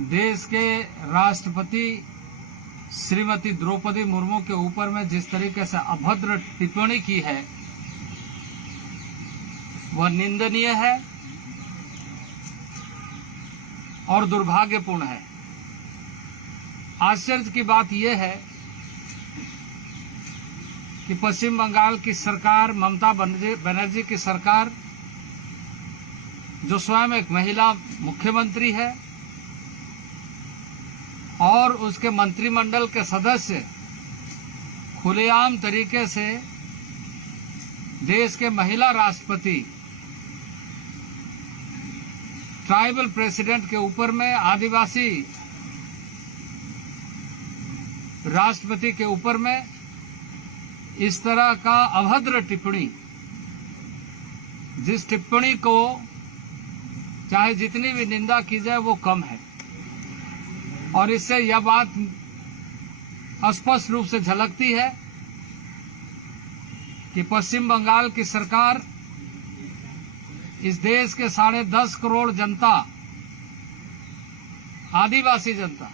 देश के राष्ट्रपति श्रीमती द्रौपदी मुर्मू के ऊपर में जिस तरीके से अभद्र टिप्पणी की है वह निंदनीय है और दुर्भाग्यपूर्ण है। आश्चर्य की बात यह है कि पश्चिम बंगाल की सरकार, ममता बनर्जी की सरकार, जो स्वयं एक महिला मुख्यमंत्री है और उसके मंत्रिमंडल के सदस्य खुलेआम तरीके से देश के महिला राष्ट्रपति, ट्राइबल प्रेसिडेंट के ऊपर में, आदिवासी राष्ट्रपति के ऊपर में इस तरह का अभद्र टिप्पणी, जिस टिप्पणी को चाहे जितनी भी निंदा की जाए वो कम है। और इससे यह बात स्पष्ट रूप से झलकती है कि पश्चिम बंगाल की सरकार इस देश के 10.5 करोड़ जनता, आदिवासी जनता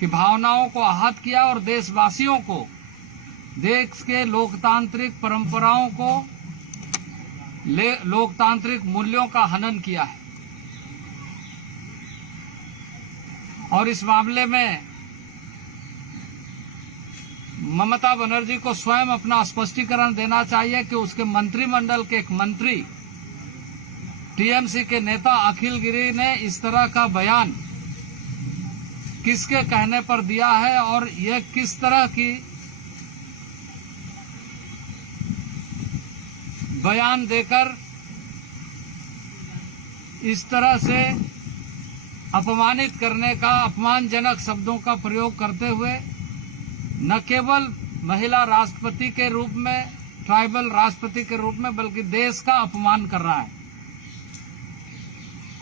की भावनाओं को आहत किया और देशवासियों को, देश के लोकतांत्रिक परंपराओं को, लोकतांत्रिक मूल्यों का हनन किया है। और इस मामले में ममता बनर्जी को स्वयं अपना स्पष्टीकरण देना चाहिए कि उसके मंत्रिमंडल के एक मंत्री, टीएमसी के नेता अखिल गिरी ने इस तरह का बयान किसके कहने पर दिया है और यह किस तरह की बयान देकर इस तरह से अपमानित करने का, अपमानजनक शब्दों का प्रयोग करते हुए न केवल महिला राष्ट्रपति के रूप में, ट्राइबल राष्ट्रपति के रूप में, बल्कि देश का अपमान कर रहा है।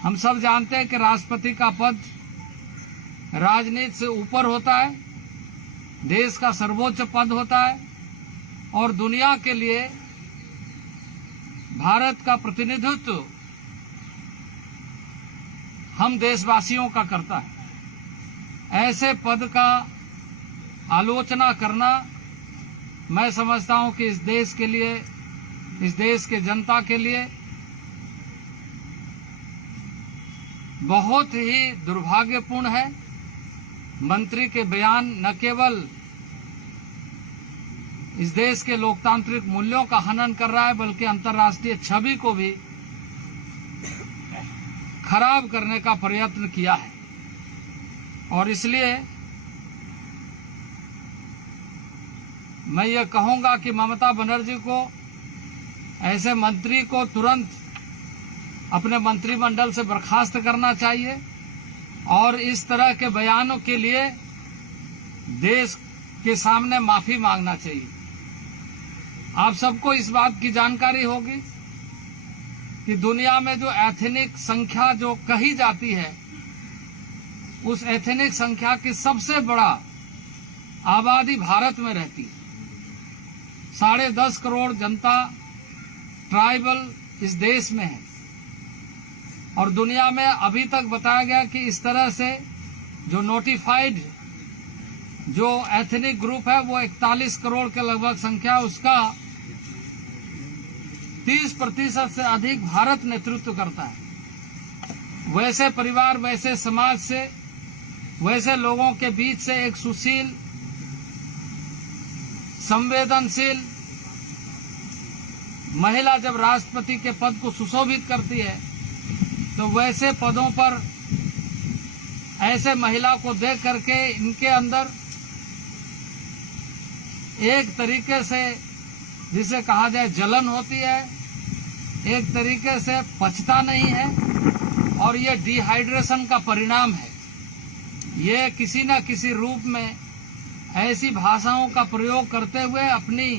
हम सब जानते हैं कि राष्ट्रपति का पद राजनीति से ऊपर होता है, देश का सर्वोच्च पद होता है और दुनिया के लिए भारत का प्रतिनिधित्व हम देशवासियों का करता है। ऐसे पद का आलोचना करना, मैं समझता हूं कि इस देश के लिए, इस देश के जनता के लिए बहुत ही दुर्भाग्यपूर्ण है। मंत्री के बयान न केवल इस देश के लोकतांत्रिक मूल्यों का हनन कर रहा है, बल्कि अंतर्राष्ट्रीय छवि को भी खराब करने का प्रयत्न किया है। और इसलिए मैं ये कहूंगा कि ममता बनर्जी को, ऐसे मंत्री को तुरंत अपने मंत्रिमंडल से बर्खास्त करना चाहिए और इस तरह के बयानों के लिए देश के सामने माफी मांगना चाहिए। आप सबको इस बात की जानकारी होगी कि दुनिया में जो एथनिक संख्या जो कही जाती है, उस एथनिक संख्या की सबसे बड़ा आबादी भारत में रहती है। 10.5 करोड़ जनता ट्राइबल इस देश में है और दुनिया में अभी तक बताया गया कि इस तरह से जो नोटिफाइड जो एथनिक ग्रुप है वो 41 करोड़ के लगभग संख्या, उसका 30% से अधिक भारत नेतृत्व करता है। वैसे परिवार, वैसे समाज से, वैसे लोगों के बीच से एक सुशील, संवेदनशील महिला जब राष्ट्रपति के पद को सुशोभित करती है, तो वैसे पदों पर ऐसे महिला को देख करके इनके अंदर एक तरीके से, जिसे कहा जाए, जलन होती है, एक तरीके से पचता नहीं है और ये डिहाइड्रेशन का परिणाम है। ये किसी न किसी रूप में ऐसी भाषाओं का प्रयोग करते हुए अपनी